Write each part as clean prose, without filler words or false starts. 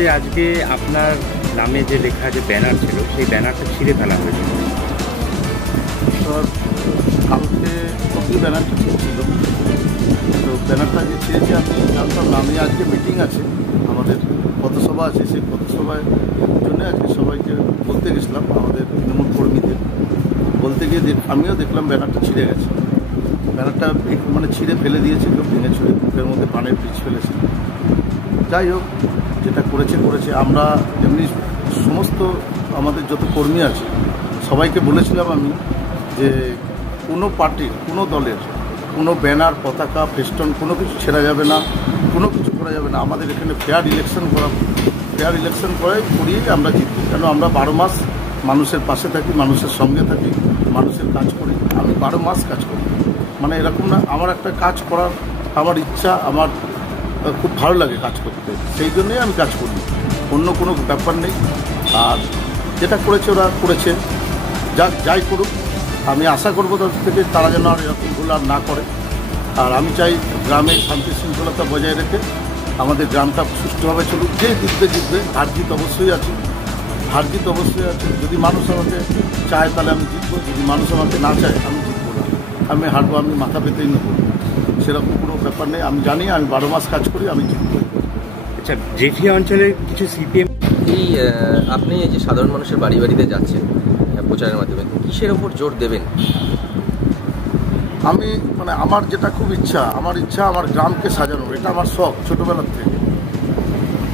যে আজকে আপনার নামে যে লেখা যে ব্যানার ছিল সেই ব্যানারটা ছিঁড়ে ফেলা হয়েছে। স্যার, কালকে অব্দি ব্যানারটা ঠিক ছিল, তো ব্যানারটা যে ছিঁড়েছে আমি জানতাম না। আমি আজকে মিটিং আছে, আমাদের পথসভা আছে, সেই পথসভার জন্য আজকে সবাইকে বলতে গেছিলাম, আমাদের তৃণমূল কর্মীদের বলতে গিয়ে আমিও দেখলাম ব্যানারটা ছিঁড়ে গেছে। ব্যানারটা মানে ছিঁড়ে ফেলে দিয়েছিল, ভেঙে ছুঁড়ে মুখের মধ্যে পানের পিচ ফেলেছে। যাই হোক, যেটা করেছে। আমরা এমনি সমস্ত আমাদের যত কর্মী আছে সবাইকে বলেছিলাম আমি যে কোনো পার্টির, কোনো দলের কোনো ব্যানার, পতাকা, ফেস্টন কোনো কিছু ছেড়া যাবে না, কোনো কিছু করা যাবে না। আমাদের এখানে ফেয়ার ইলেকশন করিয়েই আমরা জিতব। কেন আমরা 12 মাস মানুষের পাশে থাকি, মানুষের সঙ্গে থাকি, মানুষের কাজ করি। আমি 12 মাস কাজ করি, মানে এরকম না। আমার একটা কাজ করার আমার ইচ্ছা, আমার খুব ভালো লাগে কাজ করতে, সেই জন্যই আমি কাজ করি, অন্য কোনো ব্যাপার নেই। আর যেটা করেছে ওরা করেছে, যাই করুক, আমি আশা করবো তাদের থেকে তারা যেন আর এরকমগুলো আর না করে। আর আমি চাই গ্রামে শান্তি শৃঙ্খলতা বজায় রেখে আমাদের গ্রামটা সুষ্ঠুভাবে চলুক। যে জিতবে, হার জিত অবশ্যই আছে। যদি মানুষ আমাকে চায় তাহলে আমি জিতবো, যদি মানুষ আমাকে না চায় আমি জিতবো না, আমি হারবো, আমি মাথা পেতেই নেবো, সেরকম কোনো ব্যাপার নেই। আমি জানি আমি 12 মাস কাজ করি, আমি জিতবো। আচ্ছা, জেঠিয়া অঞ্চলের কিছু সিপিএম এই আপনি যে সাধারণ মানুষের বাড়িতে যাচ্ছেন প্রচারের মাধ্যমে, কিসের ওপর জোর দেবেন? আমি মানে আমার যেটা খুব ইচ্ছা আমার গ্রামকে সাজানোর, এটা আমার শখ ছোটোবেলার থেকে।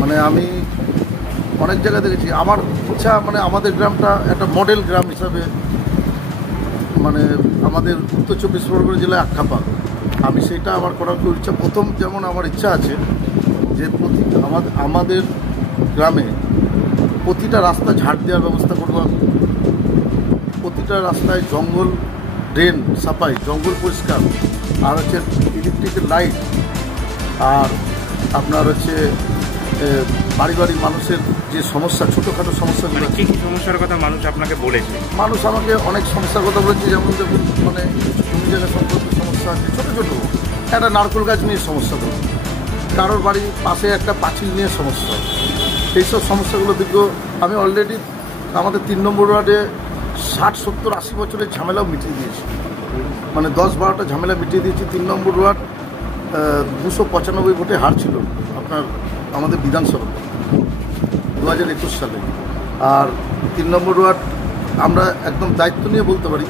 মানে আমি অনেক জায়গায় দেখেছি, আমার ইচ্ছা মানে আমাদের গ্রামটা একটা মডেল গ্রাম হিসাবে, মানে আমাদের উত্তর 24 পরগনা জেলায় আখ্যা পাক। আমি সেইটা আমার করার খুব ইচ্ছা। প্রথম যেমন আমার ইচ্ছা আছে যে আমাদের গ্রামে প্রতিটা রাস্তা ঝাড় দেওয়ার ব্যবস্থা করবো। প্রতিটা রাস্তায় জঙ্গল, ড্রেন সাফাই, জঙ্গল পরিষ্কার, আর হচ্ছে ইলেকট্রিকের লাইট, আর আপনার হচ্ছে বাড়ি মানুষের যে সমস্যা, ছোটোখাটো সমস্যাগুলো। কী সমস্যার কথা মানুষ আপনাকে বলেছে? মানুষ আমাকে অনেক সমস্যার কথা বলেছে, যেমন দেখুন মানে জমি জায়গা সম্পর্কে সমস্যা আছে, ছোটো একটা নারকেল গাছ নিয়ে সমস্যা করুন, কারোর বাড়ির পাশে একটা পাঁচিল নিয়ে সমস্যা, এইসব সমস্যাগুলো দেখব। আমি অলরেডি আমাদের 3 নম্বর ওয়ার্ডে 60, 70, 80 বছরের ঝামেলাও মিটিয়ে দিয়েছি, মানে 10-12টা ঝামেলা মিটিয়ে দিয়েছি। 3 নম্বর ওয়ার্ড 295 ভোটে হার ছিল আপনার আমাদের বিধানসভা 2021 সালে। আর 3 নম্বর ওয়ার্ড আমরা একদম দায়িত্ব নিয়ে বলতে পারি,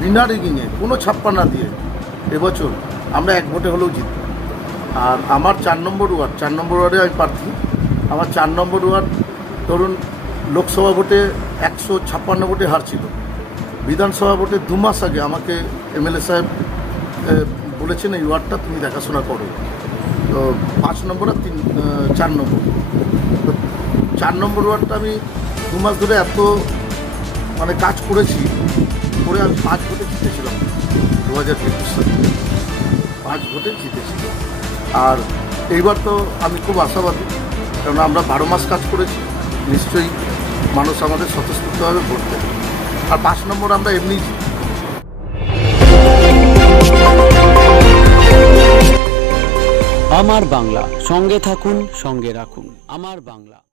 বিনা রিগিংয়ে, কোনো ছাপ্পা না দিয়ে এবছর আমরা 1 ভোটে হলেও জিতব। আর আমার 4 নম্বর ওয়ার্ডে আমি প্রার্থী। আমার 4 নম্বর ওয়ার্ড ধরুন লোকসভা ভোটে 156 ভোটে হার ছিল, বিধানসভা ভোটে 2 মাস আগে আমাকে এমএলএ সাহেব বলেছেন এই ওয়ার্ডটা তুমি দেখাশোনা করো। তো 5 নম্বর আর 4 নম্বর, তো 4 নম্বর ওয়ার্ডটা আমি 2 মাস ধরে এত মানে কাজ করেছি, করে আমি 5 ভোটে জিতেছিলাম 2021 সালে, 5 ভোটে জিতেছি। আর এইবার তো আমি খুব আশাবাদী, কারণ আমরা 12 মাস কাজ করেছি, নিশ্চয়ই মানুষ আমাদের স্বতঃস্ফূর্তভাবে ভোট দেবে। আর 5 নম্বর আমরা এমনি। আমার বাংলা, সঙ্গে থাকুন, সঙ্গে রাখুন আমার বাংলা।